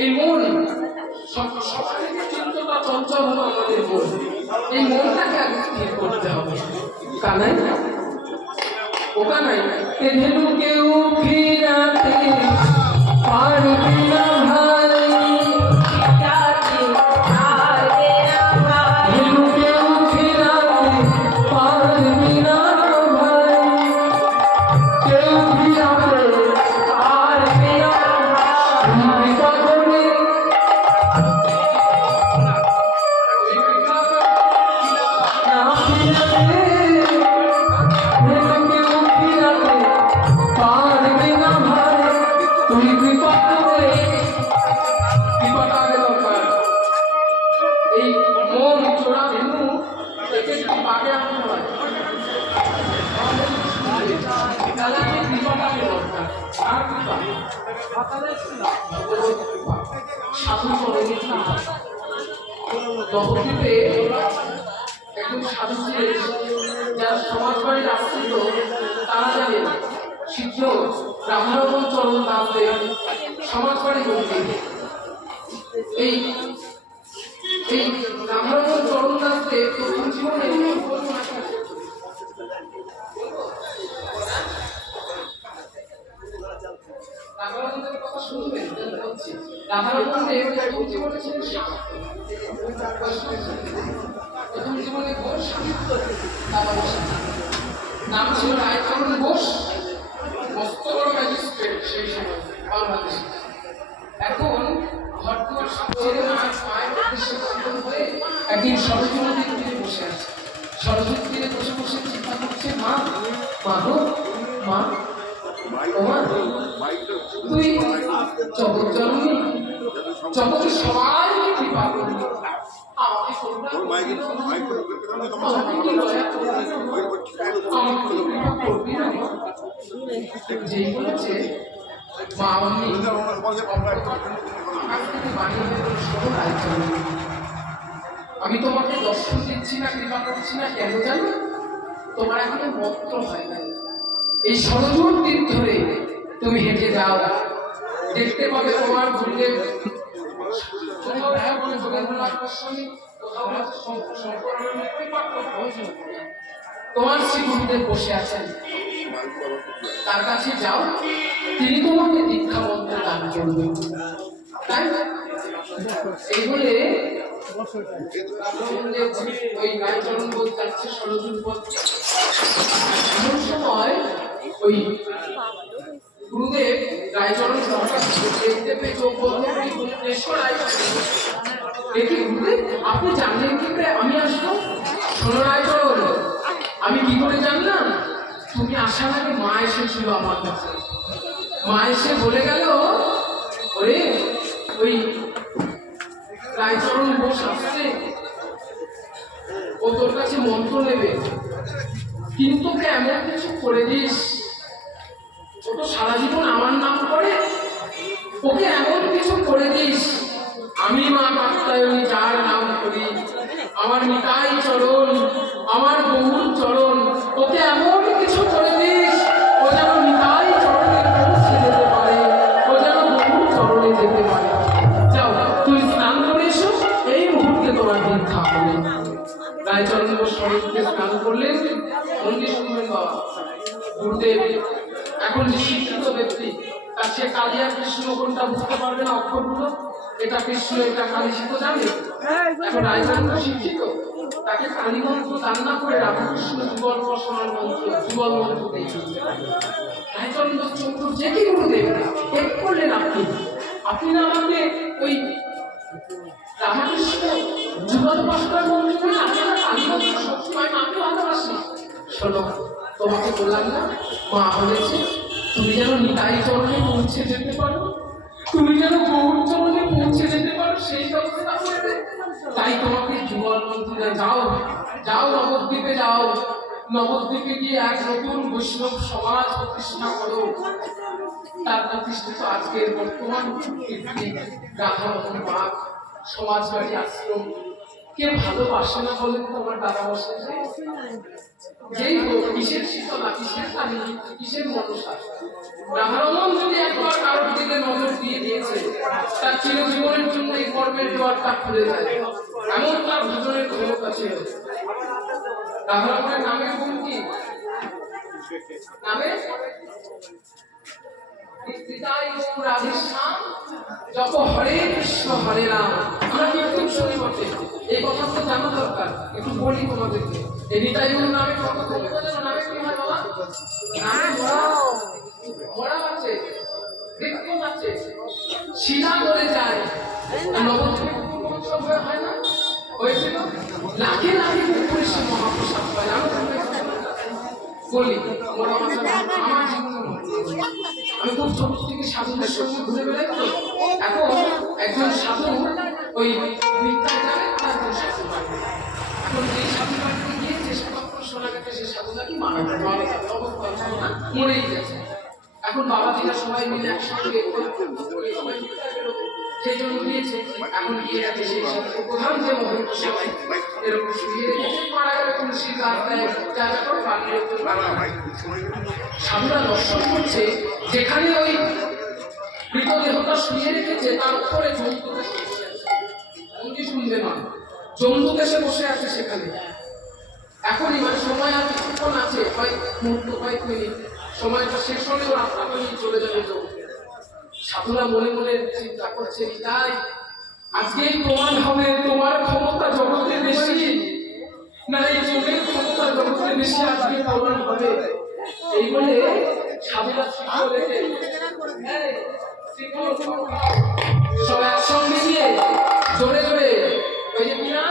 এই মন সবথেকে চিন্তাটা চঞ্চল হলো আমাদের মন। এই মনটাকে আগে স্থির করতে হবে। কানাই ও কানাই ধেনু কেউ ফিরাতে পারবে না ভাই, ধেনু কেউ ফিরাতে পারবে না ভাই, কেউ ফিরাতে পারবে না ভাই, কখনো নবদ্বীপে একজন সাধু ছিলেন, যারা সমাজ বাড়ির আশ্রিত, তারা জানেন সিদ্ধ রাধারমণ চরণ দাসদের সমাজ বাড়ি বলতে। এই রাধারমণ চরণ দাসদের প্রথম জীবনে রাধারমণের কথা শুনবেন। রাধারমণ দেব প্রথম জীবনে ছিলেন প্রথম জীবনে ঘোষ, নাম ছিল রায়চরণ ঘোষ, মস্ত বড় ম্যাজিস্ট্রেট সেই সময় বাংলাদেশে। এখন ঘরদুয়ার ছেড়ে মায়ের উদ্দেশ্যে পাগল হয়ে একদিন সরস্বতী নদীর তীরে বসে আছে। সরস্বতী তীরে বসে বসে চিন্তা করছে, মা মা গো মা, ও মা, তুই জগৎ জননী, জগতের সবাইকে কৃপা করবি, যেই বলেছে মা আমি তোমাকে দর্শন দিচ্ছি না, কৃপা করছি না, কেন জানি তোমার এখনো মন্ত্র হয় না। এই সরজুর দিন ধরে তুমি হেঁটে যাও, দেখতে পাবে তোমার গুরুদেব তোমার শ্রী গুরুদেব বসে আছেন, তার কাছে যাও, তিনি তোমাকে দীক্ষা মন্ত্র দান করবেন। তাই এই বলে ওই রায়চরণ বোধ যাচ্ছে সরজুর পথে। এমন সময় ওই গুরুদেব রায়চরণ দেখতে পেয়ে চোখ বন্ধ করে বললেন, এসো রায়চরণ। দেখি গুরুদেব, আপনি জানলেন কি করে আমি আসবো? শোনো রায়চরণ, আমি কি করে জানলাম? তুমি আসার আগে মা এসেছিল আমার কাছে। মা এসে বলে গেল, ওরে ওই রায়চরণ ঘোষ আসছে, ও তোর কাছে মন্ত্র নেবে, কিন্তু ওকে এমন কিছু করে দিস, ও তো সারা জীবন আমার নাম করে, ওকে এমন কিছু করে দিস, আমি মা কাত্যায়নী যার নাম করি, আমার নিতাই চরণ, আমার গৌর চরণ, ওকে এমন কিছু করে দিস, ও যেন নিতাই চরণে পৌঁছে যেতে পারে, ও যেন গৌর চরণে যেতে পারে। যাও, তুই স্নান করে এসো, এই মুহূর্তে তোমার দীক্ষা হবে। রায়চরণ ঘোষ সরস্বতী স্নান করলেন। মন্দির শুনবেন বাবা, গুরুদেব এখন যে শিক্ষিত ব্যক্তি, তার সে কালিয়া কৃষ্ণ কোনটা বুঝতে পারবে না, অক্ষরগুলো এটা কৃষ্ণ এটা কালী সে তো জানে। এখন রায়চরণ শিক্ষিত, তাকে কালী মন্ত্র দান না করে রাধাকৃষ্ণ যুগল বর্ষণার মন্ত্র, যুগল মন্ত্র দিয়ে রায়চরণ চক্র যে কি গুরুদেব এক করলেন, আপনি না আমাকে ওই রাধাকৃষ্ণ যুগল বর্ষণার মন্ত্র দিন, আপনারা কালী মন্ত্র সবসময় মাকে ভালোবাসি। শোনো, তোমাকে বললাম না, মা বলেছে তুমি যেন নিতাই চরণে পৌঁছে যেতে পারো, তুমি যেন গৌর চরণে পৌঁছে যেতে পারো, সেই ব্যবস্থা করবে। তাই তোমাকে যুগল মন্ত্রে যাও, যাও নবদ্বীপে যাও, নবদ্বীপে গিয়ে এক নতুন বৈষ্ণব সমাজ প্রতিষ্ঠা করো। তার প্রতিষ্ঠিত আজকের বর্তমান রাধারমণ বাগ সমাজবাড়ি আশ্রম, কে ভালোবাসে না বলেন তো আমার দাদা বসে যেই হোক, কিসের শীতলা, কিসের কালী, কিসের মনসা, রাধারমন যদি একবার কারোর দিকে নজর দিয়ে দিয়েছে, তার চিরজীবনের জন্য এই কর্মের জোয়ারটা খুলে যায়। এমন তার ভজনের ক্ষমতা ছিল। রাধারমনের নামের গুণ কি? নামে যত হরে কৃষ্ণ হরে রাম। আমরা কীর্তন শুনি বটে, এই কথা তো জানা দরকার। একটু বলি তোমাদেরকে, এই নিতাই গৌর নামে কত ক্ষমতা যেন। নামে কি হয় বাবা? নামে মরা আছে, বিক্রম আছে, শিলা বলে যায়। নবদ্বীপে উৎসব হয় না, হয়েছিল লাখে লাখে পুকুরে সে মহাপ্রসাদ হয়। বলি আমার জীবনে আমি খুব ছোট থেকে সাধুদের সঙ্গে ঘুরে বেড়াই তো। এখন একজন সাধু ওই মিথ্যায় যাবে, তার একজন সাধু বাড়ি। এখন যেই সাধু বাড়িতে গিয়েছে, সেটা শোনা গেছে সে সাধু নাকি মারা মরেই গেছে। এখন বাবাজিরা সবাই মিলে একসঙ্গে সেই জন্য গিয়েছে। এখন গিয়ে গেছে সেই সাধু প্রধান যে মহন্ত সবাই এরকম শুয়ে রেখেছে, মারা গেলে তুলসী গাছ দেয়, জায়গা করে বাড়ির সাধুরা দর্শন করছে। যেখানে ওই মৃতদেহটা শুয়ে রেখেছে, তার উপরে জন্তু শুনবে না, জন্তু দেশে বসে আছে সেখানে। এখনই মানে সময় আর কিছুক্ষণ আছে, কয়েক মুহূর্ত, কয়েক মিনিট, সময়টা শেষ হলেও রাস্তা নিয়ে চলে যাবে জন্তু। সাধুরা মনে মনে চিন্তা করছে, তাই আজকেই প্রমাণ হবে তোমার ক্ষমতা জগতে বেশি না এই যোগের ক্ষমতা জগতে বেশি। আজকে প্রমাণ হবে। এই বলে সাধুরা সব একসঙ্গে গিয়ে জোরে জোরে ওই যে কিনা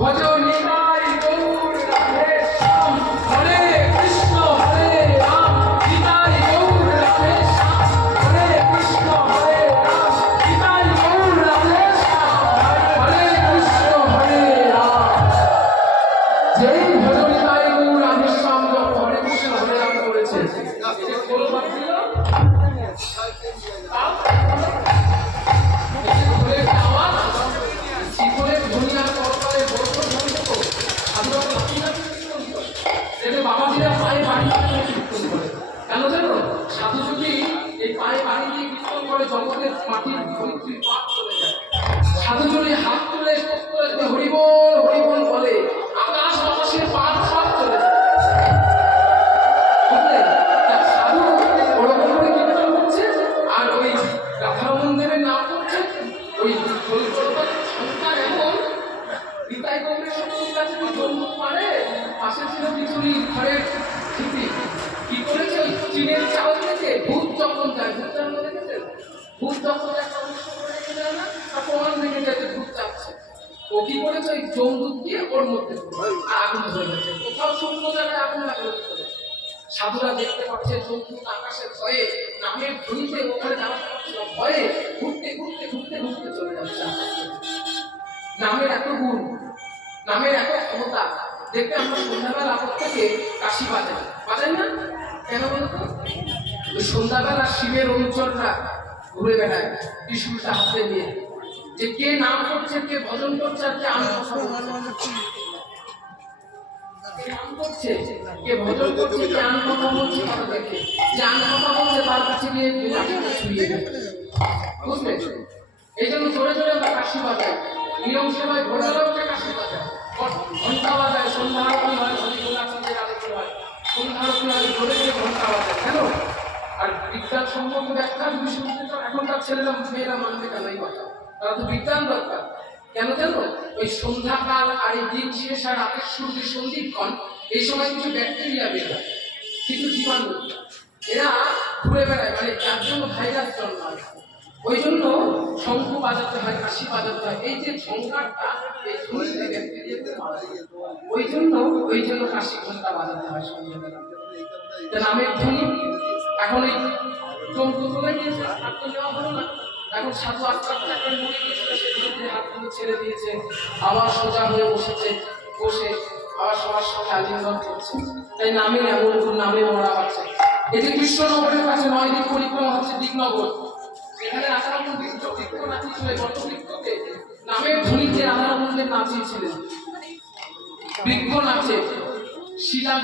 ভজন নিতাই গৌর রাধে শ্যাম, হরে কৃষ্ণ হরে রাম, নিতাই গৌর রাধে শ্যাম, হরে কৃষ্ণ হরে রাম, নিতাই গৌর রাধে শ্যাম, হরে কৃষ্ণ হরে রাম। যেই ভজন নিতাই গৌর রাধে শ্যাম হরে কৃষ্ণ হরে রাম করেছে, বাবাজিরা পায়ে বাড়ি কীর্তন করে। কেন জানো? সাধু যদি এই পায়ে বাড়ি দিয়ে কীর্তন করে, জগতের মাটির ধরিত্রীর পাপ চলে যায়। সাধু যদি হাত তুলে হরিবল হরিবল বলে, আকাশ বাতাসের পাপ সব চলে যায়। বুঝলেন? সাধু ওরকম করে কীর্তন করছে, আর ওই রাধারমন দেবের নাম করছে। ওই সংখ্যা এমন নিতাই গৌরের শক্তির কাছে জন্ম পারে। পাশে ছিল পিছুরি ঘরের স্মৃতি। কি করেছে? ওই চীনের চাল থেকে ভূত যখন যায়, ভূত জন্ম দেখেছেন? ভূত যখন একটা অনুষ্ঠান করে রেখে যায় না, তার প্রমাণ ভেঙে যায় যে ভূত চাচ্ছে। ও কি করেছে? ওই জমদূত দিয়ে ওর মধ্যে আগুন ধরে গেছে। কোথাও শুকনো জায়গায় আগুন লাগলো। সাধুরা দেখতে পাচ্ছে জমদূত আকাশের ভয়ে, নামের ধ্বনিতে ওখানে দাঁড়াতে পারছিল ভয়ে, ঘুরতে ঘুরতে ঘুরতে ঘুরতে চলে যাচ্ছে। নামের এত গুণ, নামের এত ক্ষমতা। দেখতে আমরা সন্ধ্যাবেলা প্রত্যেকে কাশি বাজাই, বাজাই না? কেন বলতো? ওই সন্ধ্যাবেলা শিবের অনুচররা ঘুরে বেড়ায় ত্রিশূলটা হাতে নিয়ে, যে কে নাম করছে, কে ভজন করছে, আর কে আম কথা বলছে। নাম করছে, কে ভজন করছে, কে আম কথা বলছে, তারা দেখে যে আম কথা বলছে তার কাছে গিয়ে লাঠিটা ছুঁয়ে দেয়। বুঝলে? এই জন্য জোরে জোরে আমরা কাশি বাজাই। নিয়ম সেবায় ভোরবেলা উঠে কাশি বাজায়, ঘন্টা বাজায়, সন্ধ্যা আরতি হয়, হরিগুণাচার্যের আরতি হয়, সন্ধ্যা আরতি হয়, জোরে জোরে ঘন্টা বাজায়। কেন? আর বিজ্ঞান সম্পর্ক ব্যাখ্যা যদি শুনতে চাও, এখনকার ছেলেরা মেয়েরা মানবে কেন এই কথা? তারা তো বিজ্ঞান দরকার। কেন জানো? ওই সন্ধ্যাকাল আর এই দিন শেষ আর রাতের সূর্যের সন্ধিক্ষণ, এই সময় কিছু ব্যাকটেরিয়া বের হয়, কিছু জীবাণু, এরা ঘুরে বেড়ায়, মানে যার জন্য ভাইরাস জন্মায়। ওই জন্য শঙ্খ বাজাতে হয়, কাশি বাজাতে হয়। এই যে ঝঙ্কারটা, এই ধ্বনিতে ব্যাকটেরিয়াতে মারা যায়। ওই জন্য কাশি ঘন্টা বাজাতে হয় সন্ধ্যাবেলা। নামের ধ্বনি। এখন এই জন্তু চলে গিয়েছে, আর তো নেওয়া হলো না। এখন সাধু আস্তে আস্তে একটা মরে গিয়েছিল, সে ধীরে ধীরে হাতগুলো ছেড়ে দিয়েছে, আবার সোজা হয়ে বসেছে, বসে আবার সবার সঙ্গে আলিঙ্গন করছে। তাই নামের এমন নামে মরা হচ্ছে। এই যে কৃষ্ণনগরের কাছে 9 দিন পরিক্রমা হচ্ছে দিকনগর, এখানে রাধারমন বৃক্ষ নাচিয়েছিলেন, বটবৃক্ষকে নামের ধ্বনিতে রাধারমনদের নাচিয়েছিলেন। বৃক্ষ নাচে শিলা